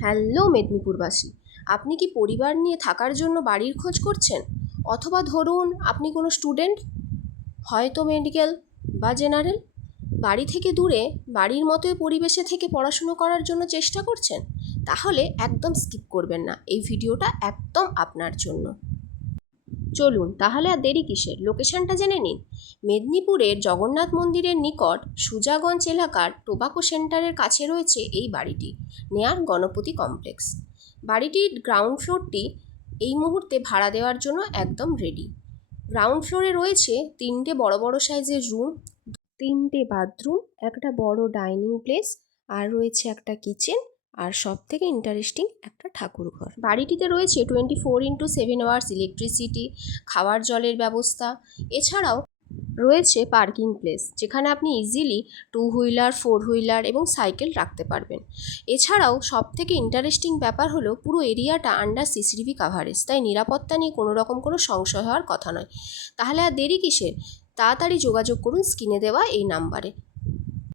Hello মেদিনীপুরবাসী, আপনি কি পরিবার নিয়ে থাকার জন্য বাড়ির খোঁজ করছেন? অথবা ধরুন আপনি কোনো স্টুডেন্ট, হয়তো মেডিকেল বা জেনারেল, বাড়ি থেকে দূরে বাড়ির মতোই পরিবেশে থেকে পড়াশুনো করার জন্য চেষ্টা করছেন? তাহলে একদম স্কিপ করবেন না, এই ভিডিওটা একদম আপনার জন্য। চলুন তাহলে আর দেরি কিসের, লোকেশনটা জেনে নিন। মেদিনীপুরের জগন্নাথ মন্দিরের নিকট সুজাগঞ্জ এলাকার টোবাকো সেন্টারের কাছে রয়েছে এই বাড়িটি, নেয়ার গণপতি কমপ্লেক্স। বাড়িটির গ্রাউন্ড ফ্লোরটি এই মুহূর্তে ভাড়া দেওয়ার জন্য একদম রেডি। গ্রাউন্ড ফ্লোরে রয়েছে 3টে বড় বড় সাইজের রুম, 3টে বাথরুম, একটা বড় ডাইনিং প্লেস, আর রয়েছে একটা কিচেন, আর সব থেকে ইন্টারেস্টিং একটা ঠাকুরঘর। বাড়িটিতে রয়েছে 24x7 আওয়ার্স ইলেকট্রিসিটি, খাওয়ার জলের ব্যবস্থা। এছাড়াও রয়েছে পার্কিং প্লেস, যেখানে আপনি ইজিলি 2 হুইলার, 4 হুইলার এবং সাইকেল রাখতে পারবেন। এছাড়াও সব থেকে ইন্টারেস্টিং ব্যাপার হলো পুরো এরিয়াটা আন্ডার সিসিটিভি কাভারেজ, তাই নিরাপত্তা নিয়ে কোনো রকম কোনো সংশয় হওয়ার কথা নয়। তাহলে আর দেরি কিসের, তাড়াতাড়ি যোগাযোগ করুন স্ক্রিনে দেওয়া এই নাম্বারে।